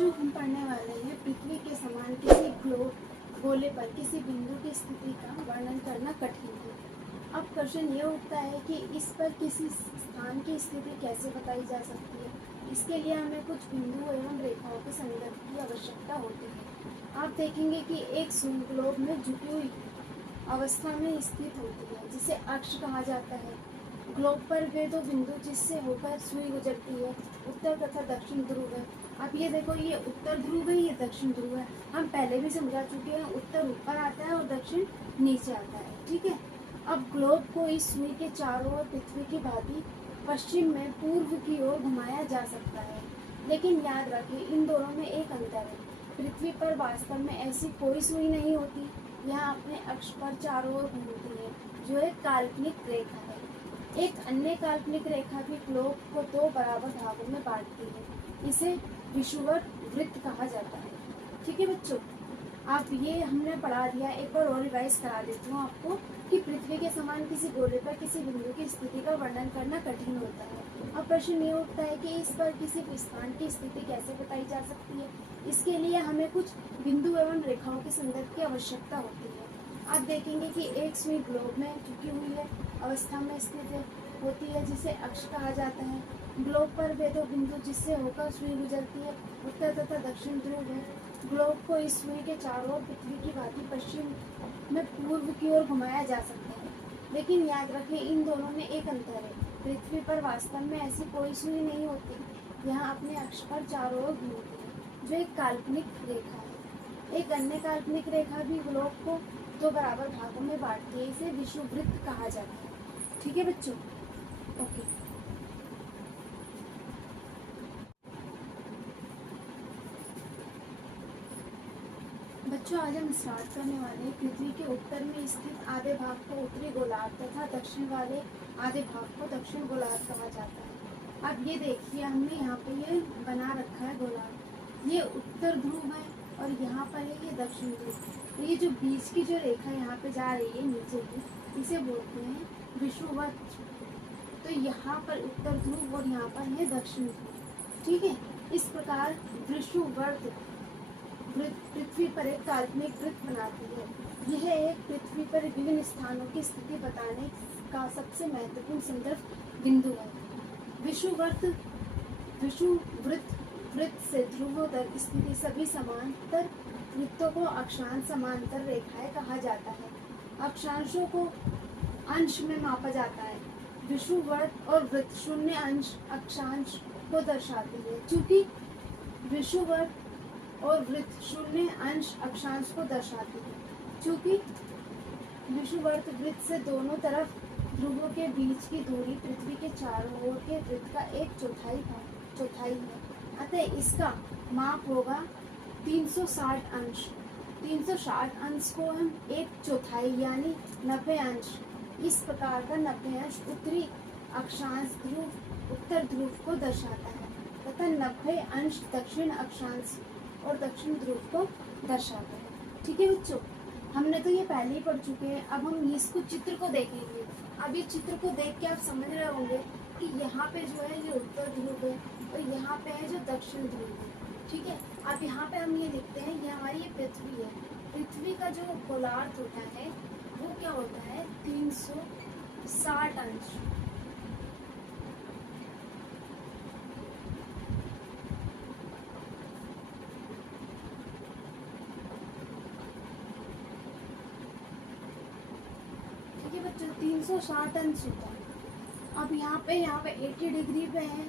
बच्चों, हम पढ़ने वाले हैं पृथ्वी के समान किसी गोले पर किसी बिंदु की स्थिति का वर्णन करना कठिन है। अब प्रश्न ये उठता है कि इस पर किसी स्थान की स्थिति कैसे बताई जा सकती है। इसके लिए हमें कुछ बिंदु एवं रेखाओं के संदर्भ की आवश्यकता होती है। आप देखेंगे कि एक सुई ग्लोब में झुकी हुई अवस्था में स्थित होती है, जिसे अक्ष कहा जाता है। ग्लोब पर वे दो बिंदु जिससे होकर सुई गुजरती है, उत्तर तथा दक्षिण ध्रुव है। अब ये देखो, ये उत्तर ध्रुव है, ये दक्षिण ध्रुव है। हम पहले भी समझा चुके हैं, उत्तर ऊपर आता है और दक्षिण नीचे आता है। ठीक है। अब ग्लोब को इस सुई के चारों ओर पृथ्वी की भांति पश्चिम में पूर्व की ओर घुमाया जा सकता है। लेकिन याद रखें, इन दोनों में एक अंतर है। पृथ्वी पर वास्तव में ऐसी कोई सुई नहीं होती। यहाँ अपने अक्ष पर चारों ओर घूमती है, जो एक काल्पनिक रेखा है। एक अन्य काल्पनिक रेखा भी ग्लोब को दो बराबर भागों में बांटती है। इसे विषुवत वृत्त कहा जाता है। ठीक है बच्चों, आप ये हमने पढ़ा दिया। एक बार और रिवाइज करा देती हूँ आपको कि पृथ्वी के समान किसी गोले पर किसी बिंदु की स्थिति का वर्णन करना कठिन होता है। अब प्रश्न ये उठता है कि इस पर किसी स्थान की स्थिति कैसे बताई जा सकती है। इसके लिए हमें कुछ बिंदु एवं रेखाओं के संदर्भ की आवश्यकता होती है। आप देखेंगे कि एक सुई ग्लोब में झुकी हुई है अवस्था में स्थित होती है, जिसे अक्ष कहा जाता है। ग्लोब पर वे दो बिंदु जिससे होकर सुई गुजरती है, उत्तर तथा दक्षिण ध्रुव है। ग्लोब को इस सुई के चारों ओर पृथ्वी की भांति पश्चिम में पूर्व की ओर घुमाया जा सकता है। लेकिन याद रखें, इन दोनों में एक अंतर है। पृथ्वी पर वास्तव में ऐसी कोई सुई नहीं होती। यहाँ अपने अक्ष पर चारों ओर घूमती है, जो एक काल्पनिक रेखा है। एक अन्य काल्पनिक रेखा भी ग्लोब को दो बराबर भागों में बांटती है। इसे विषुववृत्त कहा जाता है। ठीक है बच्चों, ओके। बच्चों, आज हम स्टार्ट करने वाले हैं पृथ्वी के उत्तर में स्थित आधे भाग को उत्तरी गोलार्ध तथा दक्षिण वाले आधे भाग को दक्षिण गोलार्ध कहा जाता है। अब ये देखिए, हमने यहाँ पे ये बना रखा है गोलार्ध। ये उत्तर ध्रुव है और यहाँ पर है ये दक्षिण ध्रुव। ये जो बीच की जो रेखा यहाँ पे जा रही है नीचे की, इसे बोलते हैं विषुवत। तो यहाँ पर उत्तर ध्रुव और यहाँ पर है दक्षिण ध्रुव। ठीक है। इस प्रकार विषुवत पृथ्वी पर एक काल्पनिक वृत्त बनाती है। यह एक पृथ्वी पर विभिन्न स्थानों की स्थिति बताने का सबसे महत्वपूर्ण संदर्भ बिंदु है। वृत्त से ध्रुवोत्तर स्थिति सभी समांतर वृत्तों को अक्षांश समांतर रेखाएं कहा जाता है। अक्षांशों को अंश में मापा जाता है। विषुवृत्त और वृत्त शून्य अंश अक्षांश को दर्शाती है। चूंकि विषुवृत्त और वृत्त शून्य अंश अक्षांश को दर्शाती है, चूंकि विषुवृत्त वृत्त से दोनों तरफ ध्रुवों के बीच की दूरी पृथ्वी के चारों ओर के वृत्त का एक चौथाई है। अतः इसका माप होगा 360 अंश। 360 अंश को हम एक चौथाई यानी 90 अंश, इस प्रकार का 90 अंश उत्तरी अक्षांश ध्रुव उत्तर ध्रुव को दर्शाता है तथा 90 अंश दक्षिण अक्षांश और दक्षिण ध्रुव को दर्शाता है। ठीक है बच्चों, हमने तो ये पहले ही पढ़ चुके हैं। अब हम इसको चित्र को देखेंगे। अब ये चित्र को देख के आप समझ रहे होंगे कि यहाँ पे जो है ये उत्तर ध्रुव है और यहाँ पे है जो दक्षिण ध्रुव है। ठीक है। अब यहाँ पे हम ये लिखते हैं, ये हमारी ये पृथ्वी है। पृथ्वी का जो गोलार्ध होता है वो क्या होता है, 360 अंश। ठीक है बच्चों, 360 अंश होता है। अब यहाँ पे 80 डिग्री पे है,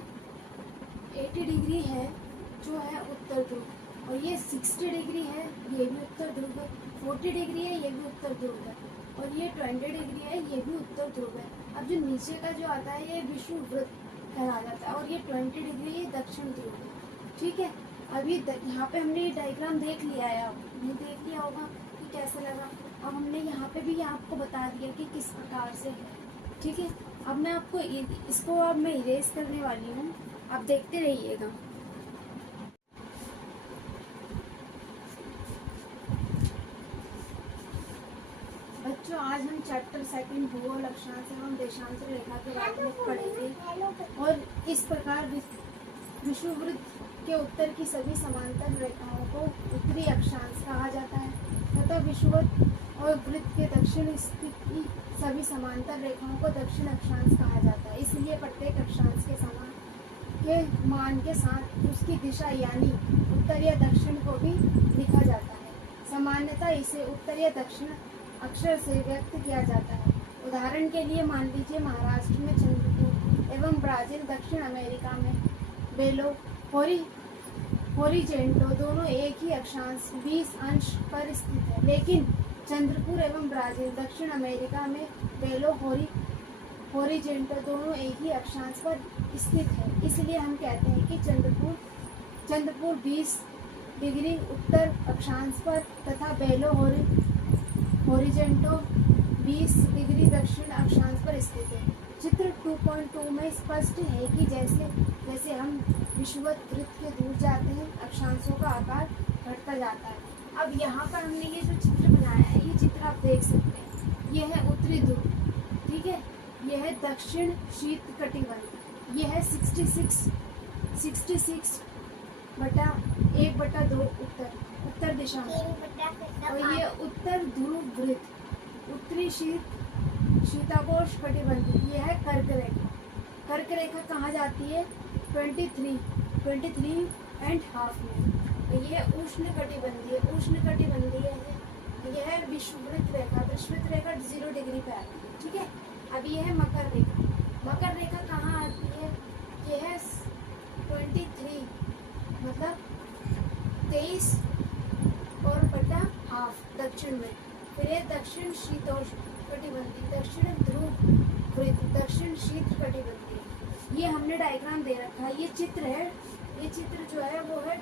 80 डिग्री है जो है उत्तर ध्रुव, और ये 60 डिग्री है, ये भी उत्तर ध्रुव है। 40 डिग्री है, ये भी उत्तर ध्रुव है, और ये 20 डिग्री है, ये भी उत्तर ध्रुव है। अब जो नीचे का जो आता है ये विषुववृत्त कहला जाता है, और ये 20 डिग्री ये दक्षिण ध्रुव है। ठीक है। अभी यहाँ पे हमने ये डायग्राम देख लिया है, आपने देख लिया होगा कि कैसे लगा। अब हमने यहाँ पे भी आपको बता दिया कि किस प्रकार से है। ठीक है। अब मैं आपको इसको अब मैं इरेज करने वाली हूँ, आप देखते रहिएगा। बच्चों, आज हम चैप्टर सेकंड भूगोल अक्षांश एवं देशांतर रेखा के बारे में पढ़ेंगे और इस प्रकार विषुववृत्त के उत्तर की सभी समांतर रेखाओं को उत्तरी अक्षांश कहा जाता है तथा विषुवत और वृत्त के दक्षिण स्थित की सभी समांतर रेखाओं को दक्षिण अक्षांश कहा जाता है। इसलिए प्रत्येक अक्षांश के समान के मान के साथ उसकी दिशा यानी उत्तर या दक्षिण को भी लिखा जाता है। सामान्यतः इसे उत्तर या दक्षिण अक्षर से व्यक्त किया जाता है। उदाहरण के लिए मान लीजिए महाराष्ट्र में चंद्रपुर एवं ब्राजील, दक्षिण अमेरिका में बेलो होरिजेंटो दोनों एक ही अक्षांश 20 अंश पर स्थित है। लेकिन चंद्रपुर एवं ब्राजील, दक्षिण अमेरिका में बेलो होरिजेंटो दोनों एक ही अक्षांश पर स्थित है। इसलिए हम कहते हैं कि चंद्रपुर 20 डिग्री उत्तर अक्षांश पर तथा बेलो होरिजेंटो 20 डिग्री दक्षिण अक्षांश पर स्थित है। चित्र 2.2 में स्पष्ट है कि जैसे हम विषुवत वृत्त के दूर जाते हैं अक्षांशों का आकार घटता जाता है। अब यहाँ पर हमने ये जो चित्र बनाया है, ये चित्र आप देख सकते हैं। ये है उत्तरी ध्रुव, ठीक है। यह है दक्षिण शीत कटिबंध, यह है 66/1/2 उत्तर दिशा में, और ये उत्तर ध्रुव वृत्त, उत्तरी शीताकोश कटिबंध, यह है कर्क रेखा। कर्क रेखा कहाँ जाती है? 23.5 में। यह उष्णकटिबंधीय है। यह विषुवृत्त रेखा 0 डिग्री पे आती है, ठीक है। अब यह है मकर रेखा। मकर रेखा कहाँ आती है? यह है 23 मतलब 23/2 दक्षिण में। फिर यह दक्षिण शीतोष्ण कटिबंधी, दक्षिण ध्रुव वृत्त, दक्षिण शीत कटिबंधी। ये हमने डायग्राम दे रखा है। ये चित्र है, ये चित्र जो है वो है,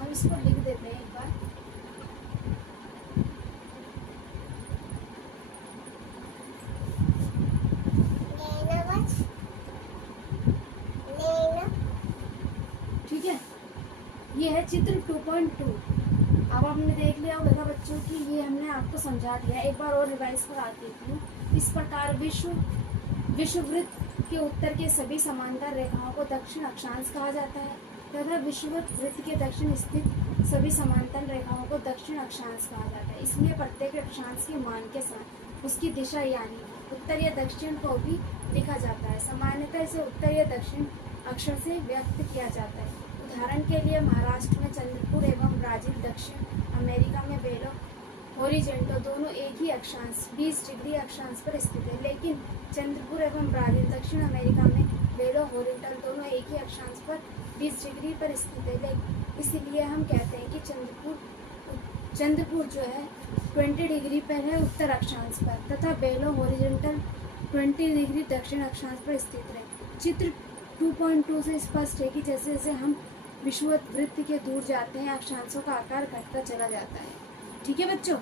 हम इसको लिख देते हैं एक बार। ठीक है, ये है चित्र 2.2। अब आपने देख लिया होगा बच्चों की, ये हमने आपको समझा दिया। एक बार और रिवाइज करा देती हूँ। इस प्रकार विषुवृत्त के उत्तर के सभी समांतर रेखाओं को दक्षिण अक्षांश कहा जाता है तथा विषुवत वृत्त के दक्षिण स्थित सभी समांतर रेखाओं को दक्षिण अक्षांश कहा जाता है। इसलिए प्रत्येक अक्षांश के मान के साथ उसकी दिशा यानी उत्तर या दक्षिण को भी लिखा जाता है। सामान्यतः इसे उत्तर या दक्षिण अक्षर से व्यक्त किया जाता है। उदाहरण के लिए महाराष्ट्र में चंद्रपुर एवं ब्राजील, दक्षिण अमेरिका में बेलो होरिजेंटो दोनों एक ही अक्षांश 20 डिग्री अक्षांश पर स्थित है। लेकिन चंद्रपुर एवं ब्राजील, दक्षिण अमेरिका में बेलो होरिजेंटल दोनों एक ही अक्षांश पर 20 डिग्री पर स्थित है। इसलिए हम कहते हैं कि चंद्रपुर जो है 20 डिग्री पर है उत्तर अक्षांश पर तथा बेलो होरिजेंटल 20 डिग्री दक्षिण अक्षांश पर स्थित है। चित्र 2.2 से स्पष्ट है कि जैसे जैसे हम विषुवत वृत्त के दूर जाते हैं अक्षांशों का आकार घटता चला जाता है। ठीक है बच्चों।